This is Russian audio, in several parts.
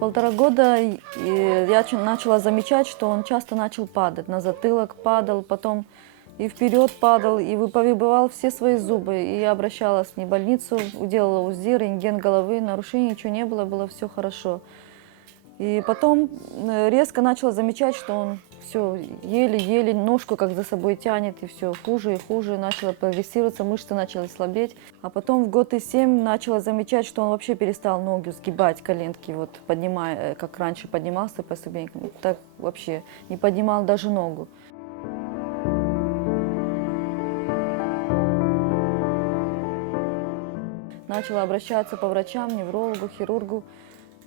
1,5 года я начала замечать, что он часто начал падать. На затылок падал, потом и вперед падал, и выбивал все свои зубы. И я обращалась в больницу, делала УЗИ, рентген головы, нарушений ничего не было, было все хорошо. И потом резко начала замечать, что он все еле-еле ножку как за собой тянет, и все хуже и хуже. Начала прогрессироваться, мышцы начали слабеть. А потом в 1,7 начала замечать, что он вообще перестал ноги сгибать, коленки, вот поднимая, как раньше поднимался по ступенькам. Так вообще не поднимал даже ногу. Начала обращаться по врачам, неврологу, хирургу.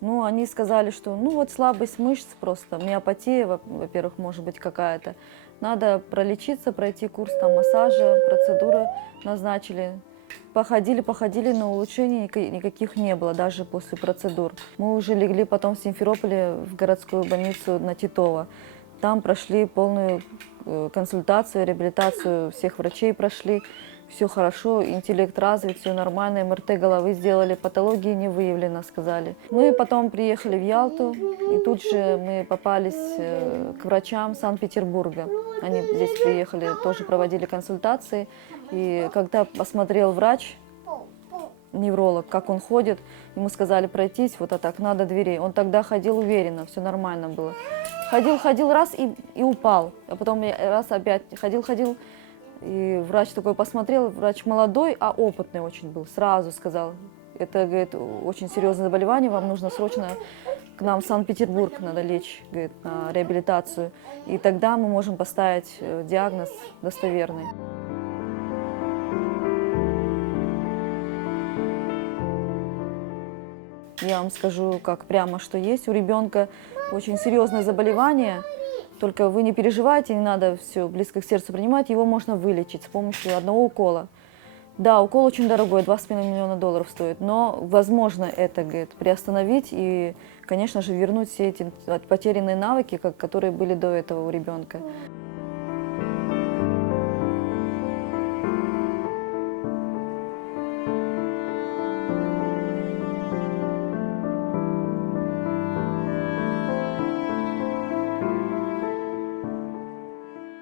Ну, они сказали, что ну вот слабость мышц просто, миопатия, во-первых, может быть какая-то. Надо пролечиться, пройти курс там массажа, процедуры назначили. Походили, но улучшений никаких не было, даже после процедур. Мы уже легли потом в Симферополе в городскую больницу на Титова. Там прошли полную консультацию, реабилитацию, всех врачей прошли. Все хорошо, интеллект развит, все нормально, МРТ головы сделали, патологии не выявлено, сказали. Мы потом приехали в Ялту, и тут же мы попались к врачам Санкт-Петербурга. Они здесь приехали, тоже проводили консультации. И когда посмотрел врач, невролог, как он ходит, ему сказали пройтись вот так, надо дверей. Он тогда ходил уверенно, все нормально было. Ходил раз и упал, а потом раз опять ходил. И врач такой посмотрел, врач молодой, а опытный очень был, сразу сказал, это, говорит, очень серьезное заболевание, вам нужно срочно к нам в Санкт-Петербург, надо лечь, говорит, на реабилитацию. И тогда мы можем поставить диагноз достоверный. Я вам скажу, как прямо, что есть у ребенка очень серьезное заболевание. Только вы не переживайте, не надо все близко к сердцу принимать, его можно вылечить с помощью одного укола. Да, укол очень дорогой, $2,5 миллиона стоит, но возможно это, говорит, приостановить и, конечно же, вернуть все эти потерянные навыки, которые были до этого у ребенка.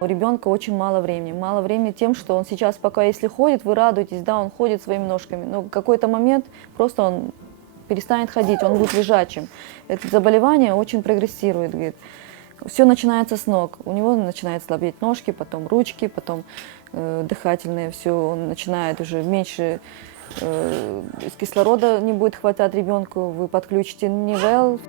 У ребенка очень мало времени. Мало времени тем, что он сейчас пока, если ходит, вы радуетесь, да, он ходит своими ножками, но в какой-то момент просто он перестанет ходить, он будет лежачим. Это заболевание очень прогрессирует, говорит. Все начинается с ног. У него начинают слабеть ножки, потом ручки, потом дыхательные, все, он начинает уже меньше, кислорода не будет хватать ребенку, вы подключите Нивел.